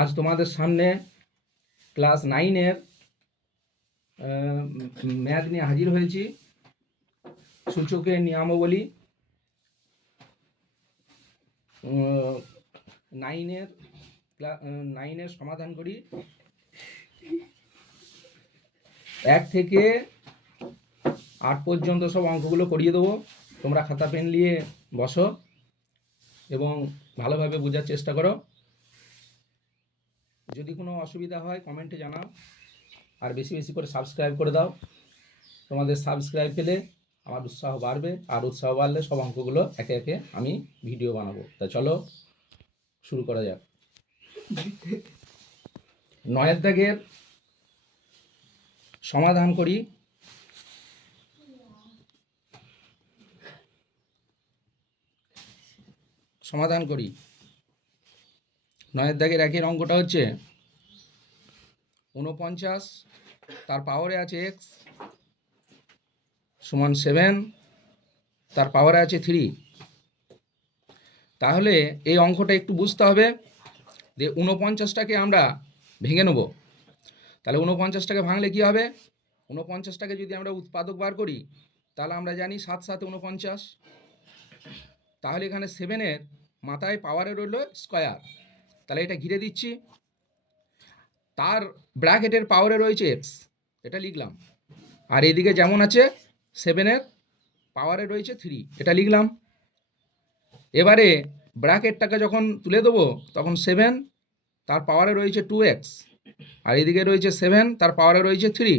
আজ তোমাদের সামনে ক্লাস 9-এর ম্যাথ নিয়ে হাজির হয়েছি। সূচকের নিয়মাবলী 9-এর সমাধান করি। 1 থেকে 8 পর্যন্ত সব অঙ্কগুলো করিয়ে দেবো। তোমরা খাতা পেন নিয়ে বসো এবং ভালোভাবে বোঝার চেষ্টা করো। যদি কোনো অসুবিধা হয় কমেন্টে জানাও, আর বেশি বেশি করে সাবস্ক্রাইব করে দাও। তোমাদের সাবস্ক্রাইব পেলে আমার উৎসাহ বাড়বে, আর উৎসাহ বাড়লে সব অঙ্কগুলো একে একে আমি ভিডিও বানাবো। তা চলো শুরু করা যাক। 9 দাগের সমাধান করি। সমাধান করি 9 দাগের 1-এর অঙ্কটা হচ্ছে 49 তার পাওয়ারে আছে এক্স সমান 7, তার পাওয়ারে আছে 3। তাহলে এই অঙ্কটা একটু বুঝতে হবে যে 49টাকে আমরা ভেঙে নেব। তাহলে 49টাকে ভাঙলে কি হবে? 49টাকে যদি আমরা উৎপাদক বার করি তাহলে আমরা জানি 7 7 49। তাহলে এখানে 7-এর মাথায় পাওয়ারে রইল স্কয়ার, তাহলে এটা ঘিরে দিচ্ছি। তার ব্র্যাকেটের পাওয়ারে রয়েছে এক্স, এটা লিখলাম। আর এদিকে যেমন আছে 7-এর পাওয়ারে রয়েছে 3, এটা লিখলাম। এবারে ব্র্যাকেটটাকে যখন তুলে দেবো তখন 7 তার পাওয়ারে রয়েছে 2x, আর এদিকে রয়েছে 7 তার পাওয়ারে রয়েছে 3।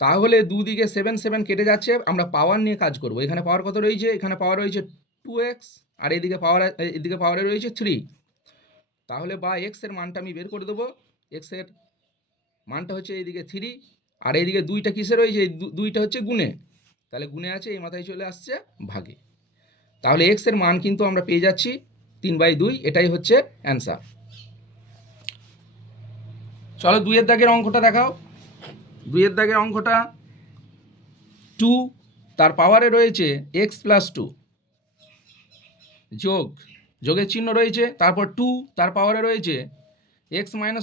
তাহলে দুদিকে 7 7 কেটে যাচ্ছে, আমরা পাওয়ার নিয়ে কাজ করব। এখানে পাওয়ার কত রয়েছে? এখানে পাওয়ার রয়েছে 2x, আর এদিকে পাওয়ারে রয়েছে 3। তাহলে বা এক্স এর মানটা আমি বের করে দেবো। এক্স এর মানটা হচ্ছে এইদিকে 3, আর এইদিকে 2টা কিসে রয়েছে? 2টা হচ্ছে গুণে, তাহলে গুণে আছে, এই মাথায় চলে আসছে ভাগে। তাহলে এক্স এর মান কিন্তু আমরা পেয়ে যাচ্ছি 3/2। এটাই হচ্ছে অ্যান্সার। চলো 2-এর দাগের অঙ্কটা দেখাও। 2-এর দাগের অঙ্কটা 2 তার পাওয়ারে রয়েছে x + 2 যোগের চিহ্ন রয়েছে, তারপর 2 তার পাওয়ারে রয়েছে x - 1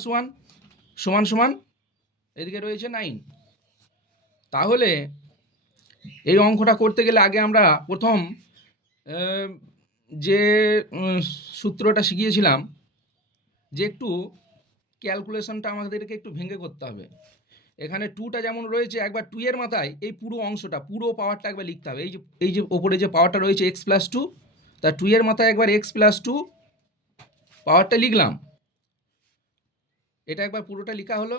সমান সমান এদিকে রয়েছে 9। তাহলে এই অঙ্কটা করতে গেলে আগে আমরা প্রথম যে সূত্রটা শিখিয়েছিলাম, যে একটু ক্যালকুলেশনটা আমাদেরকে একটু ভেঙে করতে হবে। এখানে 2টা যেমন রয়েছে, একবার 2-এর মাথায় এই পুরো অংশটা, পুরো পাওয়ারটা একবার লিখতে হবে। এই যে ওপরে যে পাওয়ারটা রয়েছে x + 2, তা 2-এর মাথায় একবার x + 2 পাওয়ারটা লিখলাম। এটা একবার পুরোটা লেখা হলো।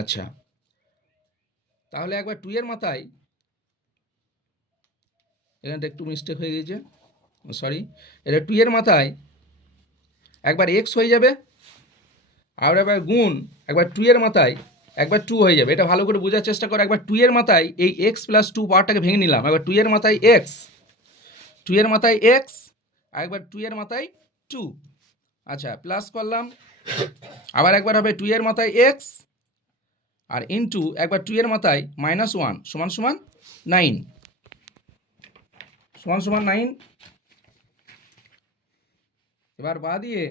আচ্ছা, তাহলে একবার 2-এর মাথায়, এখানটা একটু মিস্টেক হয়ে গেছে, সরি। এটা 2-এর মাথায় একবার x হয়ে যাবে, আর একবার গুণ একবার 2-এর মাথায় একবার 2 হয়ে যাবে। এটা ভালো করে বোঝার চেষ্টা করো। একবার 2-এর মাথায় এই x + 2 পাওয়ারটাকে ভেঙে নিলাম। একবার 2-এর মাথায় x, 2-এর মাথায় x, আর একবার 2-এর মাথায় 2। আচ্ছা, প্লাস করলাম। আবার একবার হবে 2-এর মাথায় x, আর ইনটু একবার 2-এর মাথায় -1 সমান সমান 9 সমান সমান 9। এবার বা দিয়ে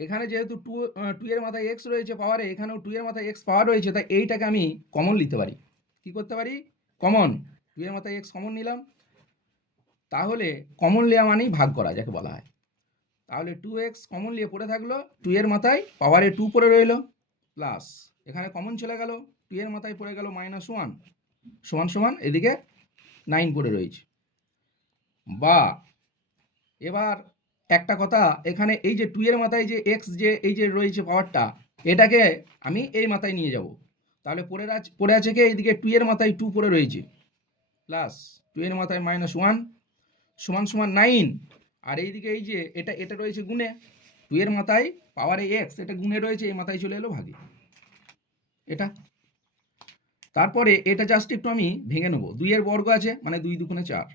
এখানে যেহেতু 2-এর মাথায় x রয়েছে পাওয়ারে, এখানেও 2-এর মাথায় x পাওয়ার রয়েছে, তাই এইটাকে আমি কমন নিতে পারি। কি করতে পারি? কমন। 2-এর মাথায় x কমন নিলাম। তাহলে কমন নেওয়া মানেই ভাগ করা, যাকে বলা হয়। তাহলে 2x কমন নিয়ে পড়ে থাকলো, 2-এর মাথায় পাওয়ারে 2 পড়ে রইল, প্লাস এখানে কমন চলে গেল, 2-এর মাথায় পড়ে গেল -1 সমান সমান এদিকে 9 পড়ে রয়েছে। বা এবার একটা কথা, এখানে এই যে 2-এর মাথায় যে x, যে এই যে রয়েছে পাওয়ারটা, এটাকে আমি এই মাথায় নিয়ে যাব। তাহলে পড়ে আছে কি? এইদিকে 2-এর মাথায় 2 পড়ে রয়েছে, প্লাস 2-এর মাথায় -1 সমান সমান 9। আর এইদিকে এই যে এটা রয়েছে গুণে, 2-এর মাথায় পাওয়ারে x, এটা গুণে রয়েছে, এই মাথায় চলে এলো ভাগে। এটা তারপরে এটা জাস্ট একটু আমি ভেঙে নেব। 2-এর বর্গ আছে, মানে 2 2 4,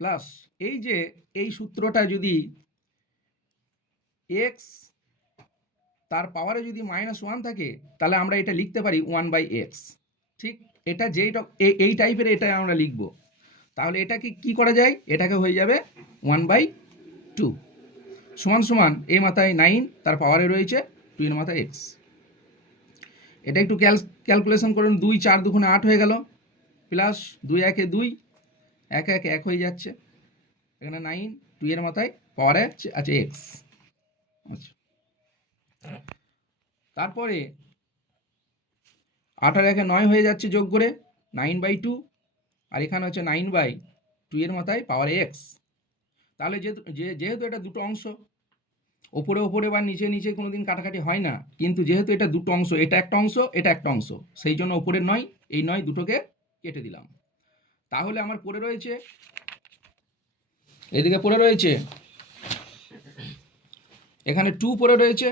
প্লাস এই যে এই সূত্রটা যদি x তার পাওয়ারে যদি -1 থাকে, তাহলে আমরা এটা লিখতে পারি 1/x। ঠিক এটা এই টাইপের এটা আমরা লিখব। তাহলে এটাকে কি করা যায়? এটাকে হয়ে যাবে 1/2। সমান সমান এই মাথায় 9 তার পাওয়ারে রয়েছে 2 এর মাথায় x। এটা একটু ক্যালকুলেশন করুন, 2 4 2 8 হয়ে গেল, প্লাস 2 1 2, 1 1 1 হয়ে যাচ্ছে, এখানে 9 2 এর মাথায় পাওয়ারে আছে x। আচ্ছা, তারপরে 8 আর 1 9 হয়ে যাচ্ছে, যোগ করে 9/2, আর এখানে হচ্ছে 9/2 এর মাথায় পাওয়ারে x। তাহলে যেহেতু এটা দুটো অংশ, ওপরে ওপরে বা নিচে নিচে কোনোদিন কাটাকাটি হয় না, কিন্তু যেহেতু এটা দুটো অংশ, এটা একটা অংশ এটা একটা অংশ, সেই জন্য ওপরের 9 এই 9 দুটোকে কেটে দিলাম। তাহলে আমার পড়ে রয়েছে, এদিকে পড়ে রয়েছে এখানে 2 পড়ে রয়েছে,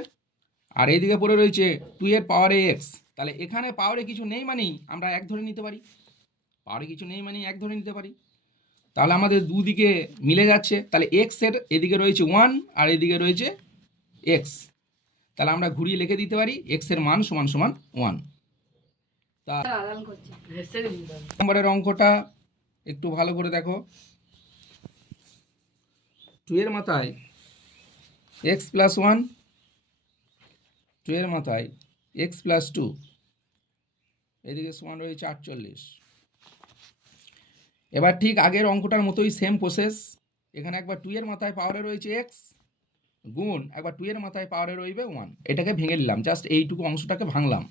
আর এইদিকে পড়ে রয়েছে 2 এর পাওয়ারে x। তাহলে এখানে পাওয়ারে কিছু নেই মানেই আমরা 1 ধরে নিতে পারি, পাওয়ারে কিছু নেই মানেই 1 ধরে নিতে পারি। তাহলে আমাদের দুদিকে মিলে যাচ্ছে, তাহলে x এর এদিকে রয়েছে 1 আর এদিকে রয়েছে x, তাহলে আমরা ঘুরিয়ে লিখে দিতে পারি x এর মান সমান সমান 1। তা নম্বরের অঙ্কটা একটু ভালো করে দেখো, 2 এর মাথায় x প্লাস 1, 2 এর মাথায় x প্লাস 2, এদিকে সমান রয়েছে 48। এবার ঠিক আগের অঙ্কটার মতোই সেম প্রসেস, এখানে একবার 2 এর মাথায় পাওয়ারে রয়েছে x গুণ একবার 2 এর মাথায় পাওয়ারে রইবে 1, এটাকে ভেঙে নিলাম, জাস্ট এইটুকু অংশটাকে ভাঙলাম।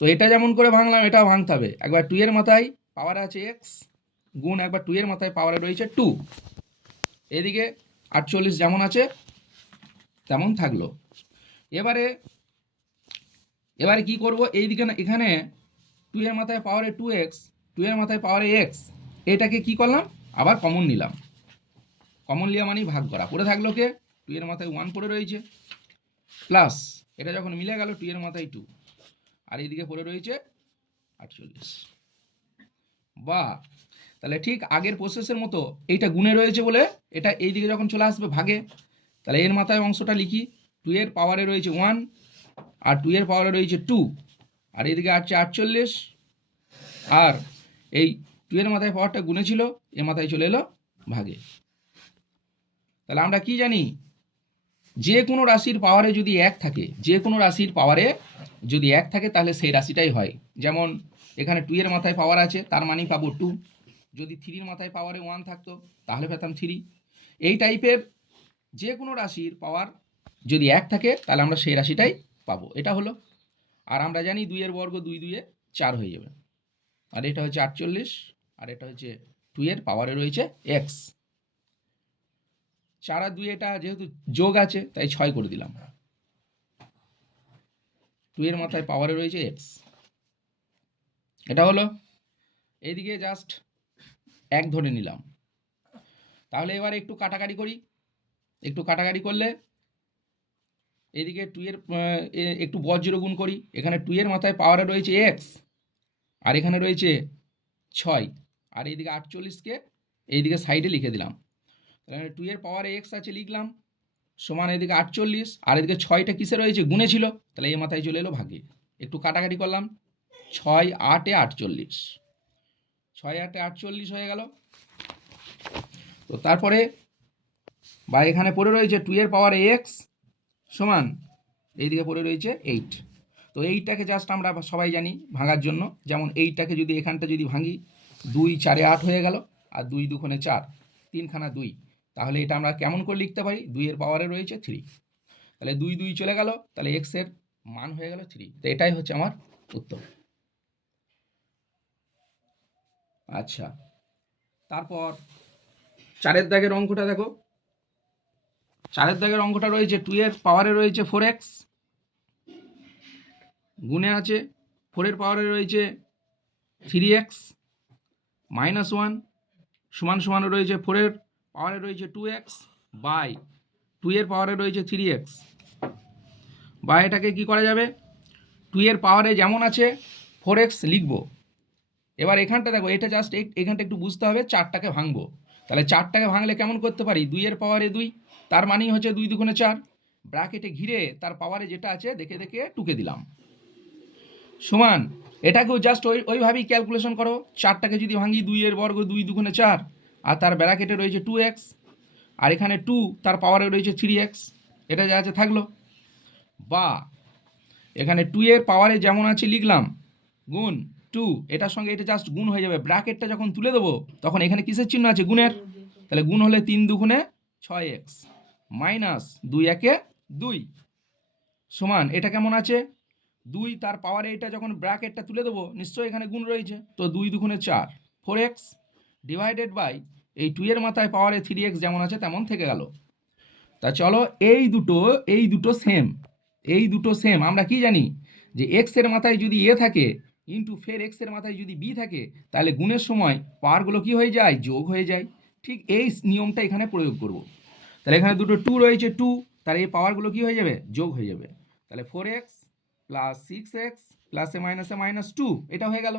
তো এটা যেমন করে ভাঙলাম এটাও ভাঙতে হবে, একবার 2 এর মাথায় পাওয়ারে আছে x গুণ একবার 2 এর মাথায় পাওয়ারে রয়েছে 2, এদিকে 48 যেমন আছে তেমন থাকলো। এবারে কি করব, এইদিকে না এখানে 2 এর মাথায় পাওয়ারে 2x, 2 এর মাথায় পাওয়ারে x, এটাকে কি করলাম আবার কমন নিলাম, কমন লিয়া মানেই ভাগ করা, পড়ে থাকলো কে 2 এর মাথায় 1 পড়ে রয়েছে, প্লাস এটা যখন মিলে গেল 2 এর মাথায় 2, আর এইদিকে পড়ে রয়েছে 48। বা তাহলে ঠিক আগের প্রসেসের মতো এইটা গুণে রয়েছে বলে এটা এইদিকে যখন চলে আসবে ভাগে, তাহলে এর মাথায় অংশটা লিখি, 2 এর পাওয়ারে রয়েছে 1 আর 2 এর পাওয়ারে রয়েছে 2, আর এদিকে আছে 48, আর এই 2 এর মাথায় পাওয়ারটা গুণে ছিল, এর মাথায় চলে এলো ভাগে। তাহলে আমরা কি জানি, যে কোনো রাশির পাওয়ারে যদি 1 থাকে, যে কোনো রাশির পাওয়ারে যদি 1 থাকে তাহলে সেই রাশিটাই হয়। যেমন এখানে 2 এর মাথায় পাওয়ার আছে তার মানেই পাবো 2, যদি 3 এর মাথায় পাওয়ারে 1 থাকতো তাহলে পেতাম 3। এই টাইপের যে কোনো রাশির পাওয়ার যদি 1 থাকে তাহলে আমরা সেই রাশিটাই পাবো, এটা হলো। আর আমরা জানি 2 এর বর্গ 2 2 এ 4 হয়ে যাবে, আর এটা হচ্ছে 48, আর এটা হচ্ছে 2 এর পাওয়ারে রয়েছে x, 4 আর 2 এটা যেহেতু যোগ আছে তাই 6 করে দিলাম, 2 এর মাথায় পাওয়ারে রয়েছে x, এটা হলো। এইদিকে জাস্ট 1 ধরে নিলাম। তাহলে এবার একটু কাটাকাটি করি, একটু কাটাকাটি করলে এইদিকে 2 এর একটু বজ্র গুণ করি, এখানে 2 এর মাথায় পাওয়ারে রয়েছে x আর এখানে রয়েছে 6, আর এইদিকে 48কে এইদিকে সাইডে লিখে দিলাম, তাহলে 2 এর পাওয়ারে x আছে লিখলাম, সমান এদিকে 48, আর এদিকে 6টা কিসে রয়েছে গুণে ছিল, তাহলে এই মাথায় চলে এলো ভাগে। একটু কাটাকাটি করলাম, 6 8 এ 48, 6 8 এ 48 হয়ে গেল। তো তারপরে বা এখানে পড়ে রয়েছে 2 এর পাওয়ারে x সমান এইদিকে পড়ে রয়েছে 8। তো এইটাকে জাস্ট আমরা সবাই জানি ভাঙার জন্য, যেমন এইটাকে যদি এখানটা যদি ভাঙি, 2 4 এ 8 হয়ে গেল, আর 2 2 4, 3 খানা 2, তাহলে এটা আমরা কেমন করে লিখতে পারি, 2 এর পাওয়ারে রয়েছে 3, তাহলে 2 2 চলে গেল, তাহলে x এর মান হয়ে গেল 3। তো এটাই হচ্ছে আমার উত্তর। আচ্ছা, তারপর 4 এর দাগের অঙ্কটা দেখো, 4 এর দাগের অঙ্কটা রয়েছে 2 এর পাওয়ারে রয়েছে 4x গুণে আছে 4 এর পাওয়ারে রয়েছে 3x মাইনাস 1 সমান সমান রয়েছে 4 এর পাওয়ারে রয়েছে 2x বাই 2 এর পাওয়ারে রয়েছে 3x। বা এটাকে কি করা যাবে, 2 এর পাওয়ারে যেমন আছে 4x লিখব। এবার এখানটা দেখো, এটা জাস্ট এখানটা একটু বুঝতে হবে, 4টাকে ভাঙবো। তাহলে 4টাকে ভাঙলে কেমন করতে পারি, 2 এর পাওয়ারে 2, তার মানেই হচ্ছে 2 2 4, ব্র্যাকেটে ঘিরে তার পাওয়ারে যেটা আছে দেখে দেখে টুকে দিলাম, সমান এটাকেও জাস্ট ওইভাবেই ক্যালকুলেশন করো। 4টাকে যদি ভাঙি, 2 এর বর্গ 2 2 4, আর তার ব্র্যাকেটে রয়েছে 2x, আর এখানে 2 তার পাওয়ারে রয়েছে 3x, এটা যা আছে থাকলো, বা এখানে 2 এর পাওয়ারে যেমন আছে লিখলাম গুণ 2, এটার সঙ্গে এটা জাস্ট গুণ হয়ে যাবে। ব্র্যাকেটটা যখন তুলে দেবো তখন এখানে কিসের চিহ্ন আছে? গুণের। তাহলে গুণ হলে 3 দুগুণে 6x মাইনাস 2 একে 2 সমান এটা কেমন আছে? 2 তার পাওয়ারে এটা যখন ব্র্যাকেটটা তুলে দেবো নিশ্চয়ই এখানে গুণ রয়েছে, তো 2 দুগুণে 4 4x ডিভাইডেড বাই এই 2 এর মাথায় পাওয়ারে 3x যেমন আছে তেমন থেকে গেল। তা চলো এই দুটো সেম, এই দুটো সেম। আমরা কি জানি যে এক্স এর মাথায় যদি এ থাকে ইন্টু ফের এক্স এর মাথায় যদি বি থাকে তাহলে গুণের সময় পাওয়ারগুলো কি হয়ে যায়? যোগ হয়ে যায়। ঠিক এই নিয়মটা এখানে প্রয়োগ করব। তাহলে এখানে দুটো 2 রয়েছে, 2 তার এই পাওয়ারগুলো কি হয়ে যাবে? যোগ হয়ে যাবে। তাহলে 4x প্লাস 6x প্লাস এ মাইনাস 2 এটা হয়ে গেল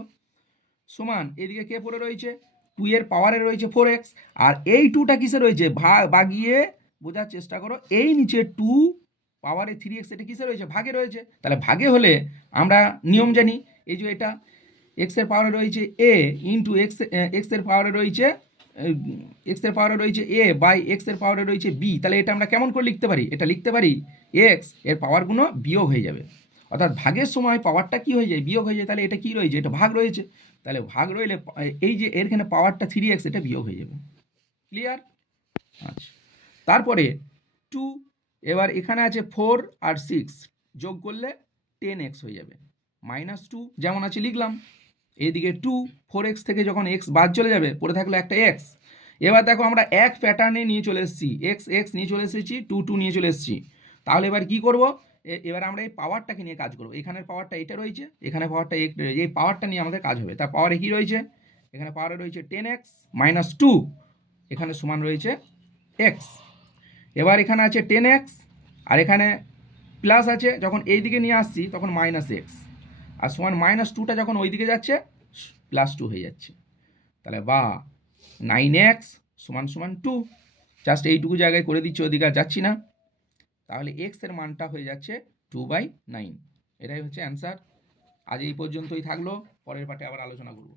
সমান এদিকে কে পড়ে রয়েছে? 2 এর পাওয়ারে রয়েছে 4x, আর এই 2টা কিসে রয়েছে? বাগিয়ে বোঝার চেষ্টা করো। এই নিচে 2 পাওয়ারে 3x এটা কিসে রয়েছে? ভাগে রয়েছে। তাহলে ভাগে হলে আমরা নিয়ম জানি, এই যে এটা এক্স এর পাওয়ারে রয়েছে এ ইন্টু এক্স এর পাওয়ারে রয়েছে এ বাই এক্স এর পাওয়ারে রয়েছে বি। তাহলে এটা আমরা কেমন করে লিখতে পারি? এটা লিখতে পারি এক্স এর পাওয়ারগুলো বিয়োগ হয়ে যাবে, অর্থাৎ ভাগের সময় পাওয়ারটা কি হয়ে যায়? বিয়োগ হয়ে যায়। তাহলে এটা কি রয়েছে? এটা ভাগ রয়েছে। তাহলে ভাগ রইলে এই যে এখানে পাওয়ারটা 3x এটা বিয়োগ হয়ে যাবে। ক্লিয়ার? আচ্ছা, তারপরে 2, এবার এখানে আছে 4 আর 6 যোগ করলে 10x হয়ে যাবে মাইনাস 2 যেমন আছে লিখলাম। এইদিকে 2 4x থেকে যখন x বাদ চলে যাবে পড়ে থাকলো একটা x। এবার দেখো আমরা এক প্যাটার্নে নিয়ে চলে এসেছি, x নিয়ে চলে এসেছি, 2 নিয়ে চলে এসেছি। তাহলে এবার কি করব? এবার আমরা এই পাওয়ারটাকে নিয়ে কাজ করব। এখানের পাওয়ারটা এটা রয়েছে, এখানে পাওয়ারটা এই পাওয়ারটা নিয়ে আমাদের কাজ হবে। তার পাওয়ারে কি রয়েছে? এখানে পাওয়ারে রয়েছে 10x মাইনাস 2, এখানে সমান রয়েছে x। এবার এখানে আছে 10x আর এখানে প্লাস আছে, যখন এই দিকে নিয়ে আসছি তখন মাইনাস এক্স, আর সমান মাইনাস 2টা যখন ওই দিকে যাচ্ছে প্লাস 2 হয়ে যাচ্ছে। তাহলে বা 9x সমান সমান 2, জাস্ট এইটুকু জায়গায় করে দিচ্ছি, ওদিকে আর যাচ্ছি না। তাহলে এক্স এর মানটা হয়ে যাচ্ছে 2/9। এটাই হচ্ছে অ্যান্সার। আজ এই পর্যন্তই থাকলো, পরের পার্টে আবার আলোচনা করব।